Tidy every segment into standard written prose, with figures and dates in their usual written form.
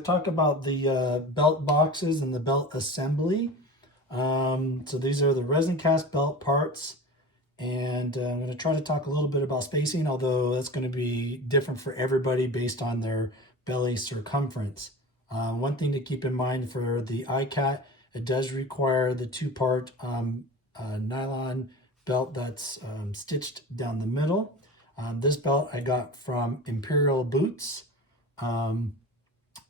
to talk about the belt boxes and the belt assembly. So these are the resin cast belt parts, and I'm going to try to talk a little bit about spacing, although that's going to be different for everybody based on their belly circumference. One thing to keep in mind for the ICAT, it does require the two-part nylon belt that's stitched down the middle. This belt I got from Imperial Boots.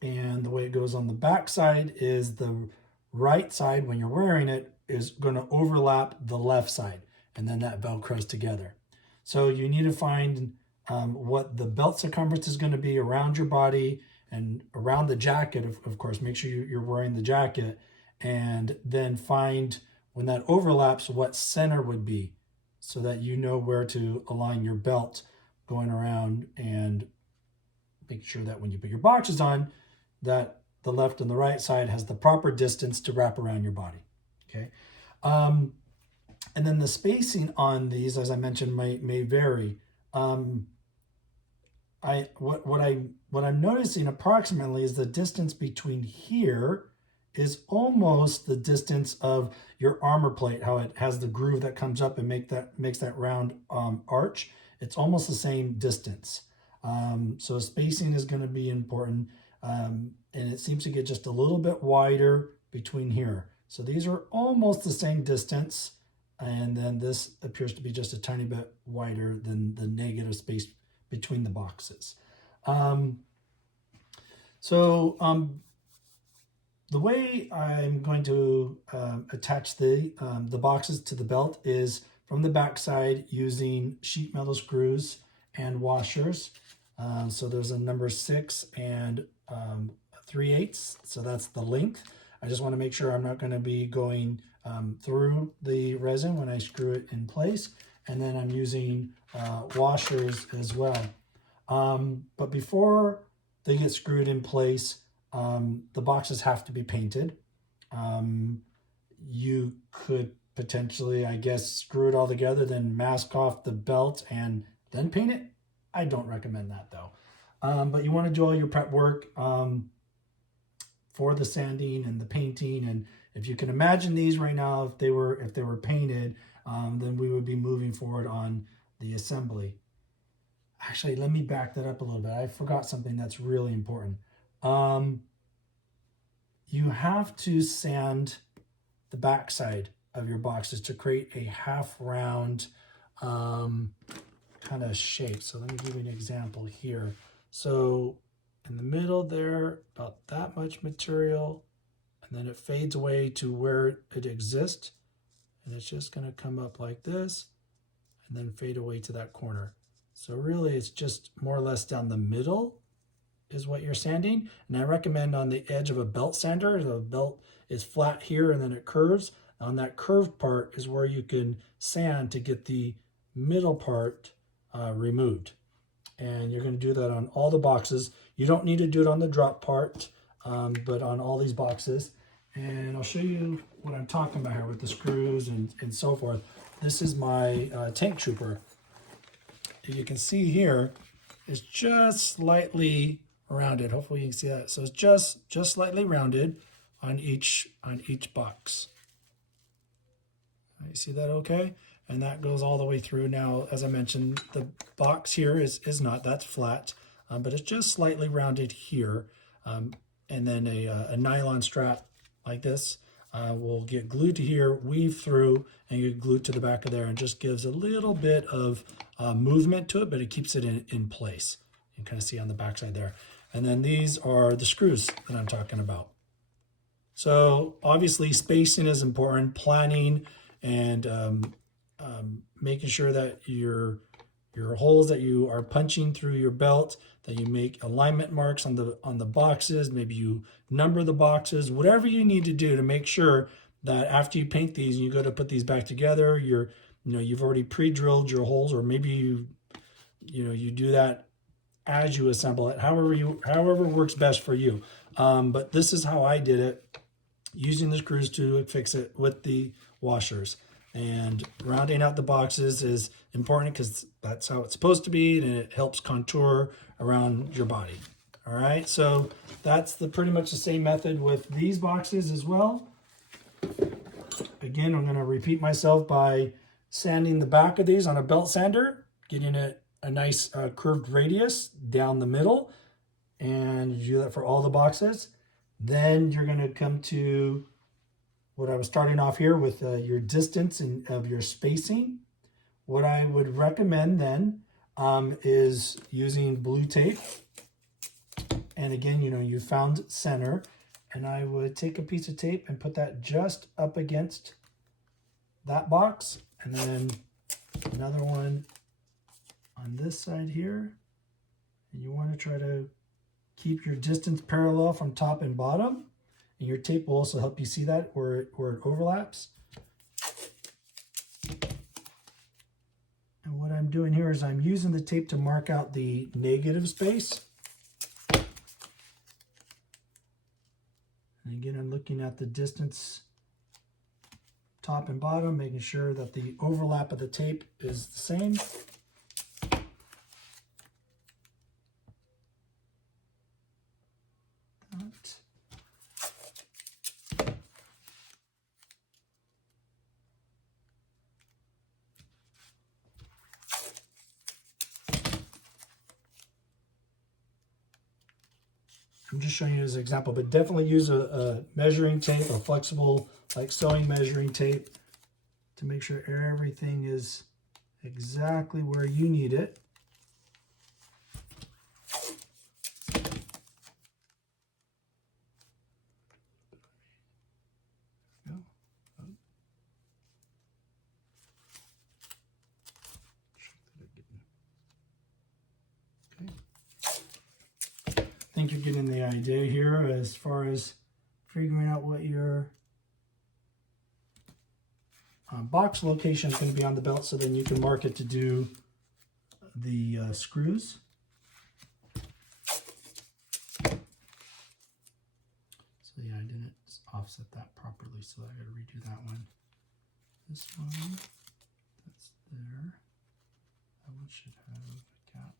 And the way it goes on the back side is the right side, when you're wearing it, is going to overlap the left side, and then that velcros together. So you need to find what the belt circumference is going to be around your body and around the jacket. Of course, make sure you're wearing the jacket, and then find when that overlaps what center would be, so that you know where to align your belt going around, and make sure that when you put your boxes on, that the left and the right side has the proper distance to wrap around your body. Okay. And then the spacing on these, as I mentioned, may vary. What I'm noticing approximately is the distance between here is almost the distance of your armor plate, how it has the groove that comes up and makes that round arch. It's almost the same distance. So spacing is going to be important. And it seems to get just a little bit wider between here. So these are almost the same distance. And then this appears to be just a tiny bit wider than the negative space between the boxes. The way I'm going to attach the boxes to the belt is from the back side using sheet metal screws and washers. So there's a number 6 and 3/8, so that's the length. I just want to make sure I'm not going to be going through the resin when I screw it in place. And then I'm using washers as well. But before they get screwed in place, the boxes have to be painted. You could potentially, I guess, screw it all together, then mask off the belt and then paint it. I don't recommend that though. But you want to do all your prep work for the sanding and the painting. And if you can imagine these right now, if they were painted, then we would be moving forward on the assembly. Actually, let me back that up a little bit. I forgot something that's really important. You have to sand the backside of your boxes to create a half round kind of shape. So let me give you an example here. So in the middle there, about that much material, and then it fades away to where it exists, and it's just going to come up like this and then fade away to that corner. So really it's just more or less down the middle is what you're sanding. And I recommend on the edge of a belt sander, the belt is flat here and then it curves. On that curved part is where you can sand to get the middle part removed. And you're going to do that on all the boxes. You don't need to do it on the drop part, but on all these boxes. And I'll show you what I'm talking about here with the screws and so forth. This is my tank trooper. You can see here, it's just slightly rounded. Hopefully you can see that. So it's just slightly rounded on each box. You see that okay? And that goes all the way through. Now, as I mentioned, the box here is not, that's flat, but it's just slightly rounded here. And then a nylon strap like this will get glued to here, weave through, and you glue it to the back of there, and just gives a little bit of movement to it, but it keeps it in place. You can kind of see on the back side there. And then these are the screws that I'm talking about. So obviously spacing is important, planning, and making sure that your holes that you are punching through your belt, that you make alignment marks on the boxes. Maybe you number the boxes, whatever you need to do to make sure that after you paint these and you go to put these back together, you've already pre-drilled your holes, or maybe you do that as you assemble it, however works best for you. But this is how I did it, using the screws to fix it with the washers. And rounding out the boxes is important because that's how it's supposed to be, and it helps contour around your body. All right, so that's pretty much the same method with these boxes as well. Again, I'm going to repeat myself by sanding the back of these on a belt sander, getting it a nice curved radius down the middle, and you do that for all the boxes. Then you're going to come to what I was starting off here with your distance and of your spacing. What I would recommend then is using blue tape. And again, you know, you found center, and I would take a piece of tape and put that just up against that box, and then another one on this side here. And you want to try to keep your distance parallel from top and bottom, and your tape will also help you see that where it overlaps. And what I'm doing here is I'm using the tape to mark out the negative space. And again, I'm looking at the distance top and bottom, making sure that the overlap of the tape is the same. I'm just showing you as an example, but definitely use a measuring tape, a flexible like sewing measuring tape, to make sure everything is exactly where you need it. I think you're getting the idea here as far as figuring out what your box location is going to be on the belt, so then you can mark it to do the screws. So yeah, I didn't offset that properly, so I got to redo that one. This one, that's there. That one should have a gap.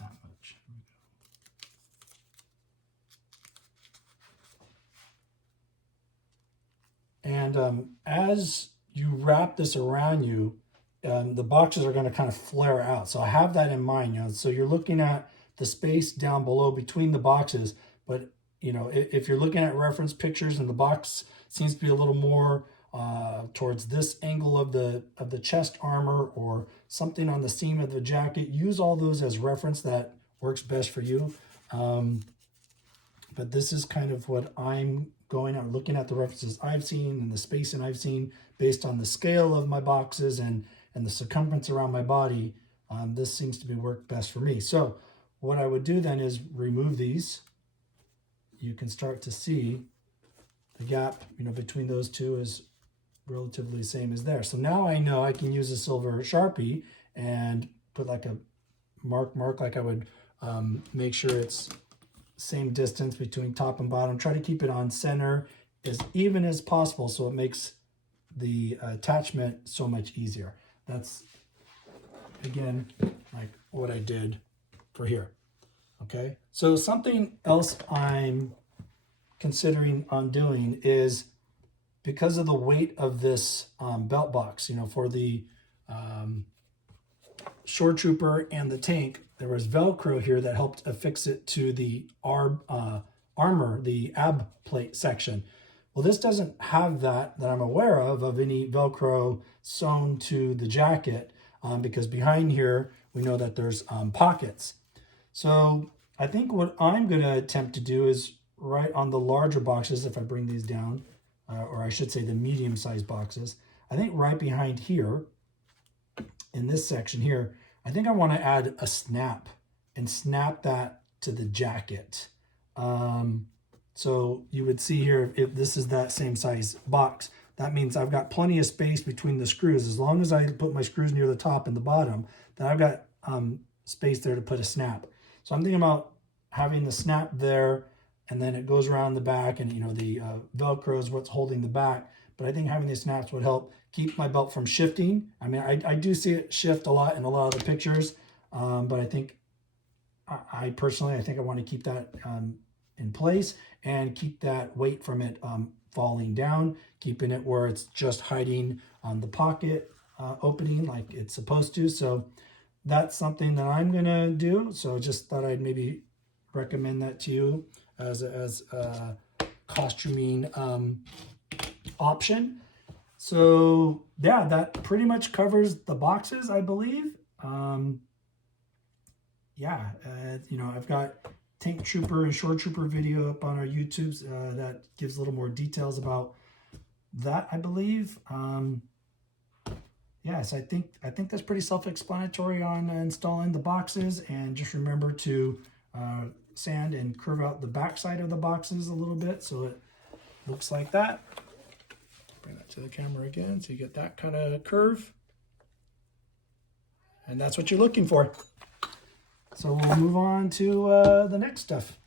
That much. Here we go. And as you wrap this around you, the boxes are going to kind of flare out. So I have that in mind. You know, so you're looking at the space down below between the boxes, but you know, if you're looking at reference pictures and the box seems to be a little more towards this angle of the chest armor or something on the seam of the jacket, use all those as reference. That works best for you. But this is kind of what I'm looking at the references I've seen and the spacing I've seen based on the scale of my boxes and the circumference around my body. This seems to be worked best for me. So what I would do then is remove these. You can start to see the gap, you know, between those two is relatively the same as there. So now I know I can use a silver Sharpie and put like a mark like I would make sure it's same distance between top and bottom. Try to keep it on center as even as possible so it makes the attachment so much easier. That's, again, like what I did for here. Okay, so something else I'm considering on doing is, because of the weight of this belt box, you know, for the Shore Trooper and the tank, there was Velcro here that helped affix it to the armor, the ab plate section. Well, this doesn't have that I'm aware of any Velcro sewn to the jacket, because behind here we know that there's pockets. So I think what I'm going to attempt to do is right on the larger boxes, if I bring these down, or I should say the medium-sized boxes, I think right behind here, in this section here, I think I want to add a snap and snap that to the jacket. So you would see here, if this is that same size box, that means I've got plenty of space between the screws. As long as I put my screws near the top and the bottom, then I've got space there to put a snap. So I'm thinking about having the snap there, and then it goes around the back, and you know, the Velcro is what's holding the back. but I think having these snaps would help keep my belt from shifting. I mean, I do see it shift a lot in a lot of the pictures, but I think I personally, I think I want to keep that in place and keep that weight from it falling down, keeping it where it's just hiding on the pocket opening like it's supposed to. So that's something that I'm gonna do. So just thought I'd maybe recommend that to you as a costuming option. So yeah, that pretty much covers the boxes, I believe. Yeah, you know, I've got Tank Trooper and Shore Trooper video up on our YouTubes that gives a little more details about that, I believe. Yes, I think that's pretty self-explanatory on installing the boxes, and just remember to sand and curve out the back side of the boxes a little bit so it looks like that. Bring that to the camera again so you get that kind of curve. And that's what you're looking for. So we'll move on to the next stuff.